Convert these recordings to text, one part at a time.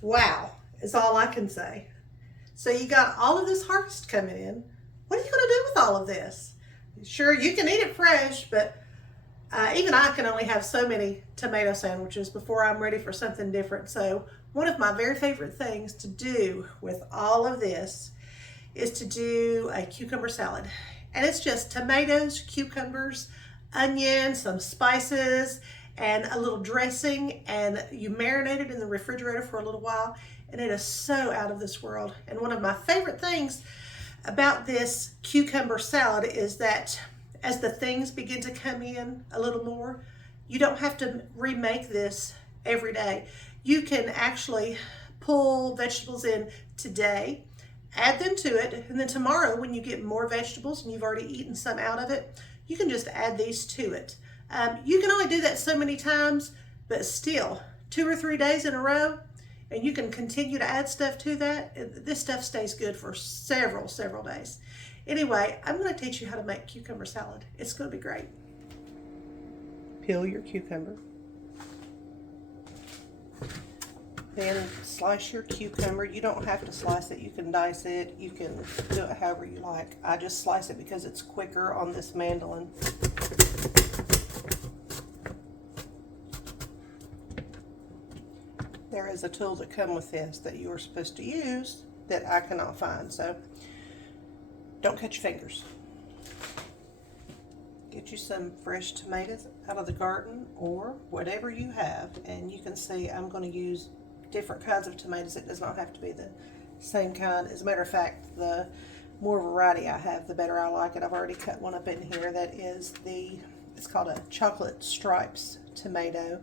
Wow, is all I can say. So you got all of this harvest coming in. What are you going to do with all of this? Sure, you can eat it fresh, but even I can only have so many tomato sandwiches before I'm ready for something different. So, one of my very favorite things to do with all of this is to do a cucumber salad. And it's just tomatoes, cucumbers, onion, some spices, and a little dressing. And you marinate it in the refrigerator for a little while. And it is so out of this world. And one of my favorite things about this cucumber salad is that as the things begin to come in a little more, you don't have to remake this every day. You can actually pull vegetables in today, add them to it, and then tomorrow when you get more vegetables and you've already eaten some out of it, you can just add these to it. You can only do that so many times, but still, 2 or 3 days in a row, and you can continue to add stuff to that. This stuff stays good for several days. Anyway, I'm going to teach you how to make cucumber salad. It's going to be great. Peel your cucumber. Then slice your cucumber. You don't have to slice it. You can dice it. You can do it however you like. I just slice it because it's quicker on this mandolin. There is a tool that comes with this that you are supposed to use that I cannot find, so don't cut your fingers. Get you some fresh tomatoes out of the garden or whatever you have, and you can see I'm going to use different kinds of tomatoes. It does not have to be the same kind. As a matter of fact, the more variety I have, the better I like it. I've already cut one up in here that is it's called a chocolate stripes tomato.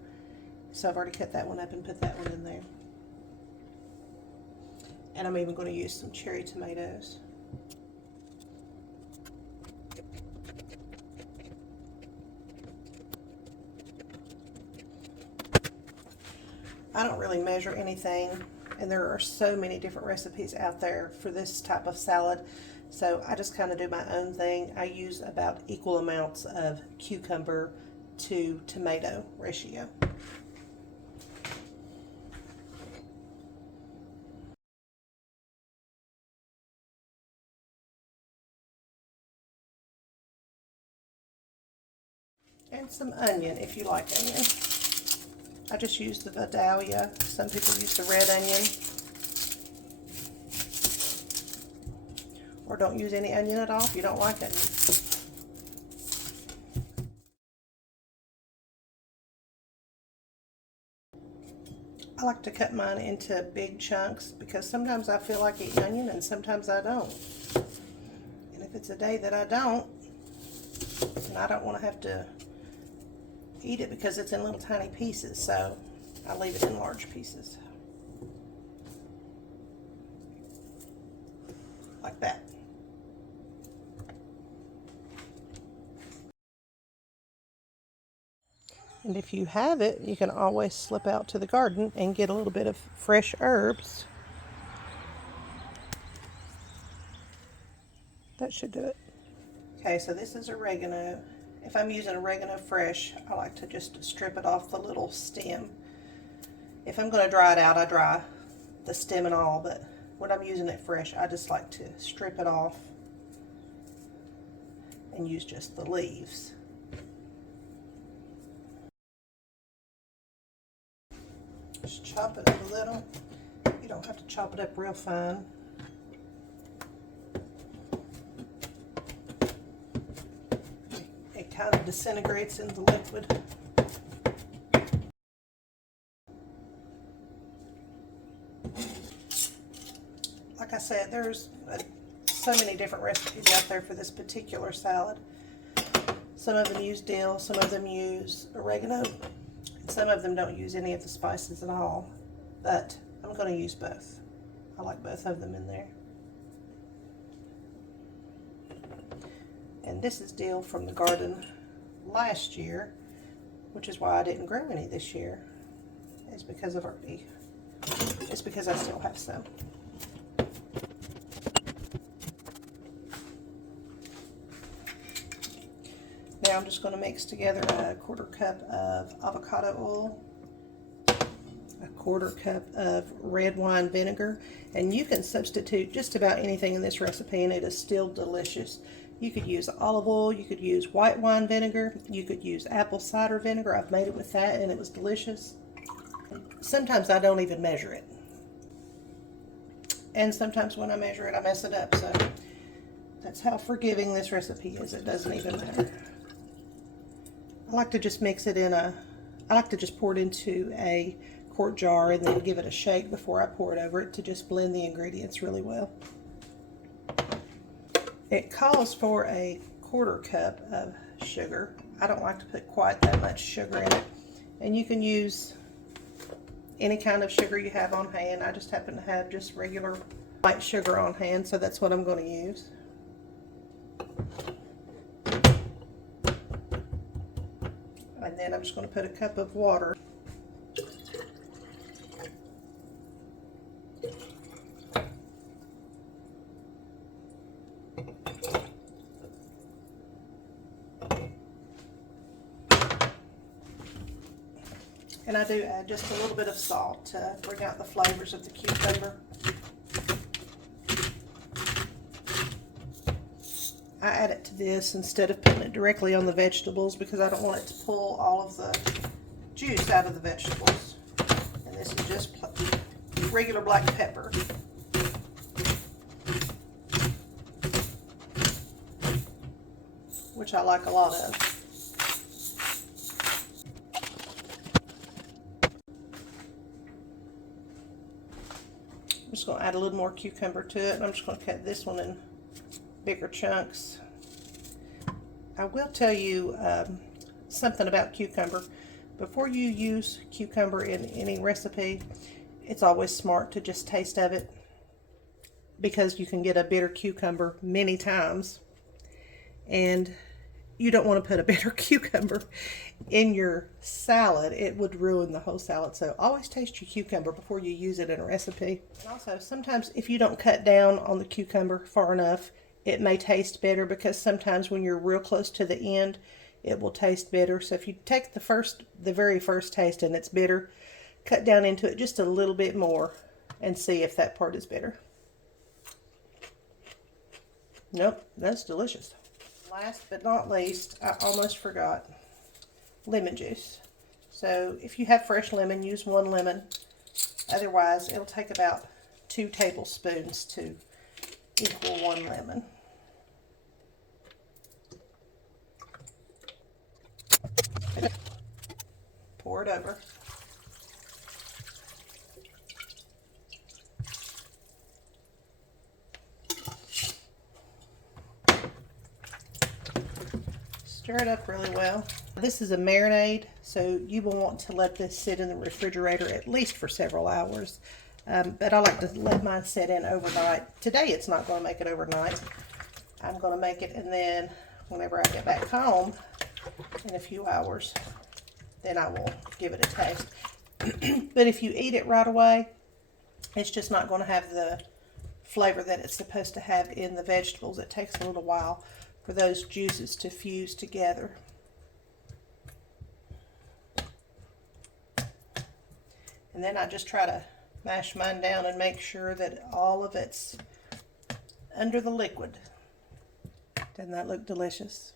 So I've already cut that one up and put that one in there. And I'm even going to use some cherry tomatoes. I don't really measure anything, and there are so many different recipes out there for this type of salad. So I just kind of do my own thing. I use about equal amounts of cucumber to tomato ratio. And some onion if you like onion. I just use the Vidalia. Some people use the red onion. Or don't use any onion at all if you don't like onion. I like to cut mine into big chunks because sometimes I feel like eating onion and sometimes I don't. And if it's a day that I don't, and I don't want to have to eat it because it's in little tiny pieces, so I leave it in large pieces. Like that. And if you have it, you can always slip out to the garden and get a little bit of fresh herbs. That should do it. Okay, so this is oregano. If I'm using oregano fresh, I like to just strip it off the little stem. If I'm going to dry it out, I dry the stem and all, but when I'm using it fresh, I just like to strip it off and use just the leaves. Just chop it up a little. You don't have to chop it up real fine. It kind of disintegrates in the liquid. Like I said, there's so many different recipes out there for this particular salad. Some of them use dill, some of them use oregano, and some of them don't use any of the spices at all. But I'm going to use both. I like both of them in there. And this is dill from the garden last year, which is why I didn't grow any this year. It's because I still have some. Now I'm just going to mix together a 1/4 cup of avocado oil, 1/4 cup of red wine vinegar, and you can substitute just about anything in this recipe and it is still delicious. You could use olive oil, you could use white wine vinegar, you could use apple cider vinegar. I've made it with that and it was delicious. Sometimes I don't even measure it. And sometimes when I measure it, I mess it up. So that's how forgiving this recipe is. It doesn't even matter. I like to just mix it in I like to just pour it into a quart jar and then give it a shake before I pour it over it to just blend the ingredients really well. It calls for a 1/4 cup of sugar. I don't like to put quite that much sugar in it. And you can use any kind of sugar you have on hand. I just happen to have just regular white sugar on hand, so that's what I'm going to use. And then I'm just going to put a cup of water. And I do add just a little bit of salt to bring out the flavors of the cucumber. I add it to this instead of putting it directly on the vegetables because I don't want it to pull all of the juice out of the vegetables. And this is just regular black pepper. Which I like a lot of. I'm just going to add a little more cucumber to it, and I'm just going to cut this one in bigger chunks. I will tell you something about cucumber. Before you use cucumber in any recipe, it's always smart to just taste of it because you can get a bitter cucumber many times, and you don't want to put a bitter cucumber in your salad. It would ruin the whole salad. So always taste your cucumber before you use it in a recipe. And also, sometimes if you don't cut down on the cucumber far enough, it may taste bitter because sometimes when you're real close to the end, it will taste bitter. So if you take the very first taste and it's bitter, cut down into it just a little bit more and see if that part is bitter. Nope, that's delicious. Last but not least, I almost forgot, lemon juice. So if you have fresh lemon, use 1 lemon. Otherwise, it'll take about 2 tablespoons to equal 1 lemon. Pour it over. Stir it up really well. This is a marinade, so you will want to let this sit in the refrigerator at least for several hours. But I like to let mine sit in overnight. Today it's not going to make it overnight. I'm going to make it, and then whenever I get back home in a few hours, then I will give it a taste. But if you eat it right away, it's just not going to have the flavor that it's supposed to have in the vegetables. It takes a little while for those juices to fuse together. And then I just try to mash mine down and make sure that all of it's under the liquid. Doesn't that look delicious?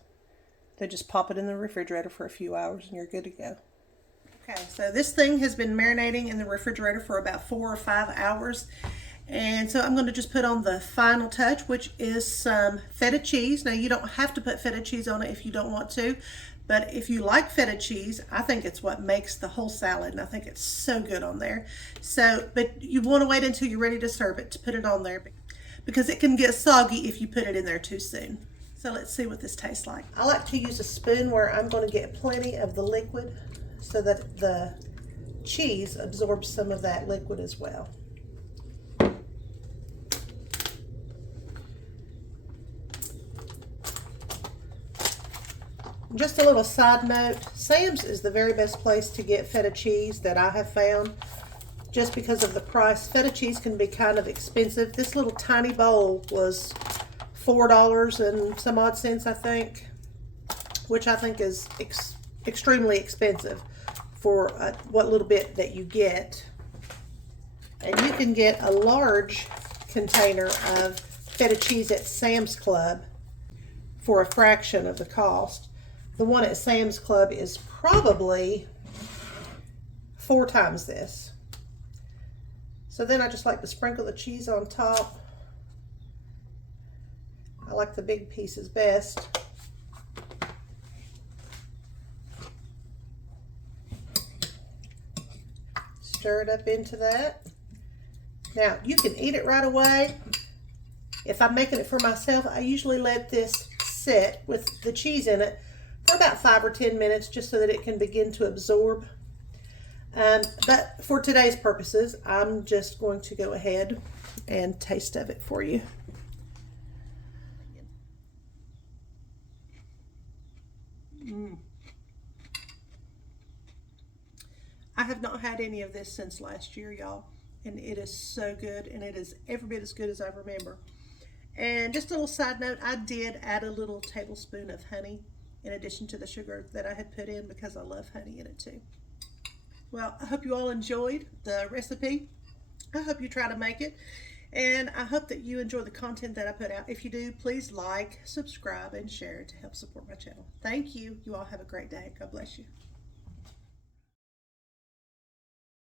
Then just pop it in the refrigerator for a few hours and you're good to go. Okay, so this thing has been marinating in the refrigerator for about 4 or 5 hours. And so I'm going to just put on the final touch, which is some feta cheese. Now, you don't have to put feta cheese on it if you don't want to, but if you like feta cheese, I think it's what makes the whole salad, and I think it's so good on there. So, but you want to wait until you're ready to serve it to put it on there because it can get soggy if you put it in there too soon. So let's see what this tastes like. I like to use a spoon where I'm going to get plenty of the liquid so that the cheese absorbs some of that liquid as well. Just a little side note, Sam's is the very best place to get feta cheese that I have found, just because of the price. Feta cheese can be kind of expensive. This little tiny bowl was $4 and some odd cents, I think, which I think is extremely expensive for what little bit that you get. And you can get a large container of feta cheese at Sam's Club for a fraction of the cost. The one at Sam's Club is probably 4 times this. So then I just like to sprinkle the cheese on top. I like the big pieces best. Stir it up into that. Now, you can eat it right away. If I'm making it for myself, I usually let this sit with the cheese in it for about 5 or 10 minutes just so that it can begin to absorb. But for today's purposes, I'm just going to go ahead and taste of it for you. I have not had any of this since last year, y'all, and it is so good, and it is every bit as good as I remember. And just a little side note, I did add a little tablespoon of honey in addition to the sugar that I had put in because I love honey in it too. Well, I hope you all enjoyed the recipe. I hope you try to make it, and I hope that you enjoy the content that I put out. If you do, please like, subscribe, and share to help support my channel. Thank you. You all have a great day. God bless you.